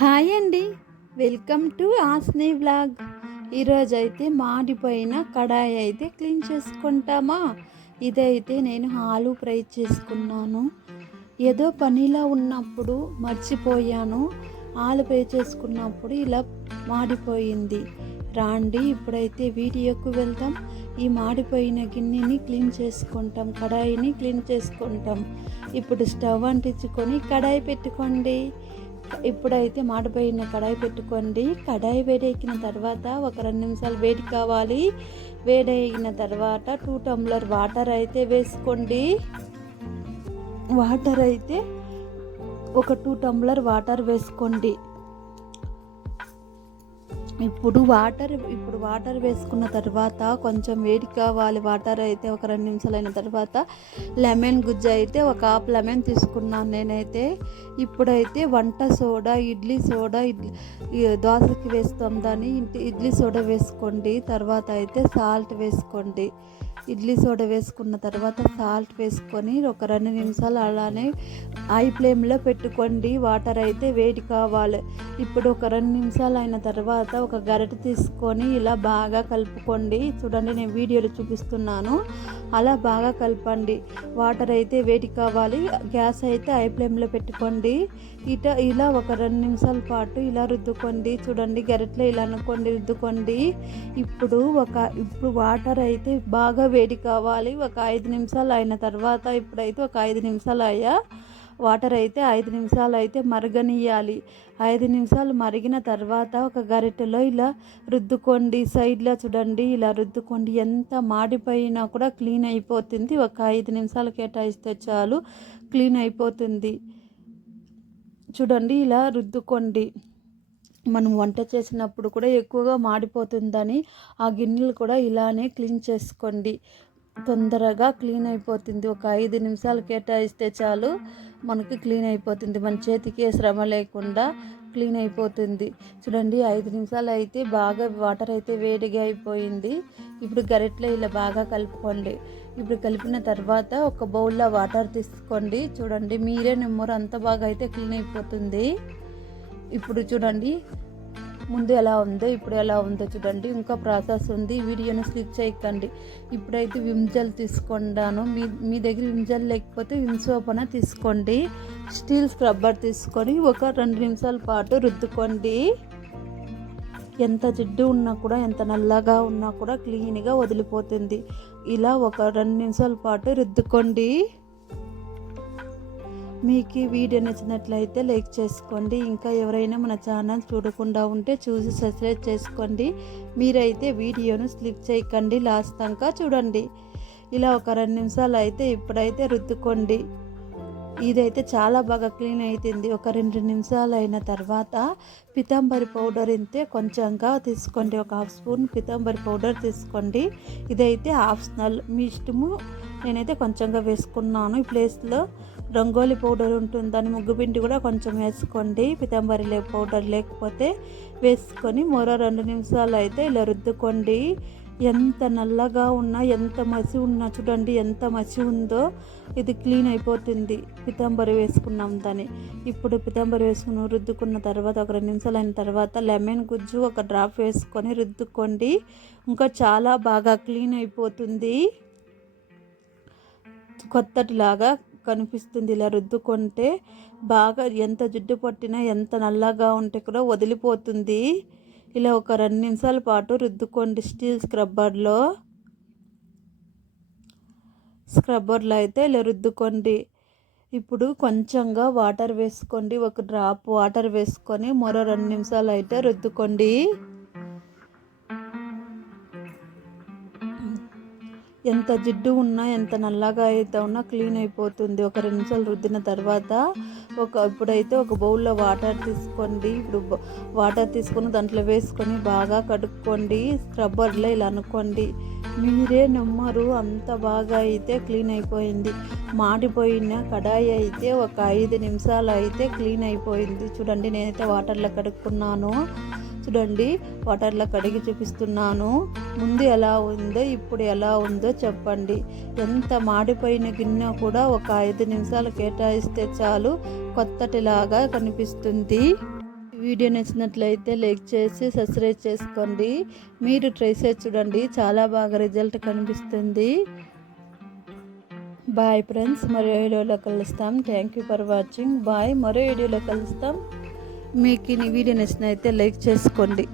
Hi అండి. Welcome to ఆస్ని blog ఈరోజు అయితే మాడిపోయిన కడాయి అయితే క్లీన్ చేసుకుంటామా? ఇదైతే నేను ఆలు ఫ్రై చేసుకున్నాను. ఏదో పనిలో ఉన్నప్పుడు మర్చిపోయాను. ఆలు ఫ్రై చేసుకున్నప్పుడు ఇలా మాడిపోయింది. రాండి ఇప్పుడైతే వీడియోకు వెళ్దాం. ఈ మాడిపోయిన గిన్నెని క్లీన్ చేసుకుంటాం కడాయిని క్లీన్ చేసుకుంటాం. ఇప్పుడు స్టవ్ అంటించుకొని కడాయి పెట్టుకోండి. ఇప్పుడైతే మాడిపోయిన కడాయి పెట్టుకోండి. కడాయి వేడెక్కిన తర్వాత ఒక రెండు నిమిషాలు వేడి కావాలి. వేడైన తర్వాత టూ టంబ్లర్ వాటర్ అయితే వేసుకోండి. వాటర్ అయితే ఒక టూ టంబ్లర్ వాటర్ వేసుకోండి. ఇప్పుడు వాటర్ ఇప్పుడు వాటర్ వేసుకున్న తర్వాత కొంచెం వేడి కావాలి. వాటర్ అయితే ఒక రెండు నిమిషాలు అయిన తర్వాత లెమన్ గుజ్జ అయితే ఒక హాఫ్ లెమన్ తీసుకున్నాను నేనైతే. ఇప్పుడైతే వంట సోడా ఇడ్లీ సోడా ఇడ్లీ దోశకి వేస్తాం దాన్ని. ఇంటి ఇడ్లీ సోడా వేసుకోండి. తర్వాత అయితే సాల్ట్ వేసుకోండి. ఇడ్లీ సోడా వేసుకున్న తర్వాత సాల్ట్ వేసుకొని ఒక రెండు నిమిషాలు అలానే హై ఫ్లేమ్లో పెట్టుకోండి. వాటర్ అయితే వేడి కావాలి. ఇప్పుడు ఒక రెండు నిమిషాలు అయిన తర్వాత ఒక గరిటె తీసుకొని ఇలా బాగా కలుపుకోండి. చూడండి నేను వీడియోలో చూపిస్తున్నాను. అలా బాగా కలపండి. వాటర్ అయితే వేడి కావాలి. గ్యాస్ అయితే హై ఫ్లేమ్లో పెట్టుకోండి. ఇట ఇలా ఒక రెండు నిమిషాల పాటు ఇలా రుద్దుకోండి. చూడండి గరిటెలో ఇలా అనుకోండి రుద్దుకోండి. ఇప్పుడు ఒక ఇప్పుడు వాటర్ అయితే బాగా వేడి కావాలి. ఒక ఐదు నిమిషాలు అయిన తర్వాత ఇప్పుడైతే ఒక ఐదు నిమిషాలు అయ్యా. వాటర్ అయితే ఐదు నిమిషాలు అయితే మరగనియాలి ఐదు నిమిషాలు మరిగిన తర్వాత ఒక గరిటెలో ఇలా రుద్దుకోండి. సైడ్లో చూడండి ఇలా రుద్దుకోండి. ఎంత మాడిపోయినా కూడా క్లీన్ అయిపోతుంది. ఒక ఐదు నిమిషాలు కేటాయిస్తే చాలు క్లీన్ అయిపోతుంది. చూడండి ఇలా రుద్దుకోండి. మనం వంట చేసినప్పుడు కూడా ఎక్కువగా మాడిపోతుందని ఆ గిన్నెలు కూడా ఇలానే క్లీన్ చేసుకోండి. తొందరగా క్లీన్ అయిపోతుంది. ఒక ఐదు నిమిషాలు కేటాయిస్తే చాలు మనకి క్లీన్ అయిపోతుంది. మన చేతికి శ్రమ లేకుండా క్లీన్ అయిపోతుంది. చూడండి ఐదు నిమిషాలు అయితే బాగా వాటర్ అయితే వేడిగా అయిపోయింది. ఇప్పుడు గరిటెలో ఇలా బాగా కలుపుకోండి. ఇప్పుడు కలిపిన తర్వాత ఒక బౌల్లో వాటర్ తీసుకోండి. చూడండి మీరే నిమ్మరు అంత బాగా అయితే క్లీన్ అయిపోతుంది. ఇప్పుడు చూడండి ముందు ఎలా ఉందో ఇప్పుడు ఎలా ఉందో చూడండి. ఇంకా ప్రాసెస్ ఉంది. వీడియోని స్లిప్ చేయకండి. ఇప్పుడైతే విమ్ జెల్ తీసుకున్నాను. మీ మీ దగ్గర విమ్ జెల్ లేకపోతే విమ్ సోప్ అన తీసుకోండి. స్టీల్ స్క్రబ్బర్ తీసుకొని ఒక రెండు నిమిషాల పాటు రుద్దుకోండి. ఎంత జిడ్డు ఉన్నా కూడా ఎంత నల్లగా ఉన్నా కూడా క్లీన్గా వదిలిపోతుంది. ఇలా ఒక రెండు నిమిషాల పాటు రుద్దుకోండి. మీకు ఈ వీడియో నచ్చినట్లయితే లైక్ చేసుకోండి. ఇంకా ఎవరైనా మన ఛానల్ చూడకుండా ఉంటే చూసి సబ్స్క్రైబ్ చేసుకోండి. మీరైతే వీడియోను స్లిప్ చేయకండి. లాస్ట్ దాకా చూడండి. ఇలా ఒక రెండు నిమిషాలు అయితే ఇప్పుడైతే రుద్దుకోండి. ఇదైతే చాలా బాగా క్లీన్ అవుతుంది ఒక రెండు నిమిషాలు అయిన తర్వాత పితాంబరి పౌడర్ ఇంతే కొంచెంగా తీసుకోండి. ఒక హాఫ్ స్పూన్ పితాంబరి పౌడర్ తీసుకోండి. ఇదైతే ఆప్షనల్. మీ ఇష్టము. నేనైతే కొంచెంగా వేసుకున్నాను ఈ ప్లేస్లో. రంగోలి పౌడర్ ఉంటుంది. దాని ముగ్గు పిండి కూడా కొంచెం వేసుకోండి. పితాంబరి లే పౌడర్ లేకపోతే వేసుకొని మరో రెండు నిమిషాలు అయితే ఇలా రుద్దుకోండి. ఎంత నల్లగా ఉన్నా ఎంత మసి ఉన్నా చూడండి ఎంత మసి ఉందో ఇది క్లీన్ అయిపోతుంది. పితంబరి వేసుకున్నాం దాన్ని. ఇప్పుడు పితంబరి వేసుకుని రుద్దుకున్న తర్వాత ఒక రెండు నిమిషాలు అయిన తర్వాత లెమన్ గుజ్జు ఒక డ్రాప్ వేసుకొని రుద్దుకోండి. ఇంకా చాలా బాగా క్లీన్ అయిపోతుంది. కొత్తటిలాగా కనిపిస్తుంది. ఇలా రుద్దుకుంటే బాగా ఎంత జిడ్డు పట్టినా ఎంత నల్లగా ఉంటే కూడా వదిలిపోతుంది. ఇలా ఒక రెండు నిమిషాల పాటు రుద్దుకోండి స్టీల్ స్క్రబ్బర్లో. స్క్రబ్బర్లో అయితే ఇలా రుద్దుకోండి. ఇప్పుడు కొంచెంగా వాటర్ వేసుకోండి. ఒక డ్రాప్ వాటర్ వేసుకొని మరో రెండు నిమిషాలు అయితే రుద్దుకోండి. ఎంత జిడ్డు ఉన్నా ఎంత నల్లగా అయితే ఉన్నా క్లీన్ అయిపోతుంది. ఒక రెండు నిమిషాలు రుద్దిన తర్వాత ఒక ఇప్పుడైతే ఒక బౌల్లో వాటర్ తీసుకోండి. ఇప్పుడు వాటర్ తీసుకొని దాంట్లో వేసుకొని బాగా కడుక్కోండి. స్క్రబ్బర్లో ఇలా అనుకోండి. మీరే నమ్మరు. అంత బాగా అయితే క్లీన్ అయిపోయింది. మాడిపోయిన కడాయి అయితే ఒక ఐదు నిమిషాలు అయితే క్లీన్ అయిపోయింది. చూడండి నేనైతే వాటర్లో కడుక్కున్నాను. చూడండి వాటర్లో కడిగి చూపిస్తున్నాను. ముందు ఎలా ఉందో ఇప్పుడు ఎలా ఉందో చెప్పండి. ఎంత మాడిపోయిన గిన్నె కూడా ఒక ఐదు నిమిషాలు కేటాయిస్తే చాలు కొత్తటిలాగా కనిపిస్తుంది. వీడియో నచ్చినట్లయితే లైక్ చేసి సబ్స్క్రైబ్ చేసుకోండి. మీరు ట్రై చేసి చూడండి చాలా బాగా రిజల్ట్ కనిపిస్తుంది. బాయ్ ఫ్రెండ్స్ మరో వీడియోలో కలుస్తాం. Thank you for watching. Bye మరో వీడియోలో కలుస్తాం. మీకు ఈ వీడియో నచ్చినైతే లైక్ చేసుకోండి.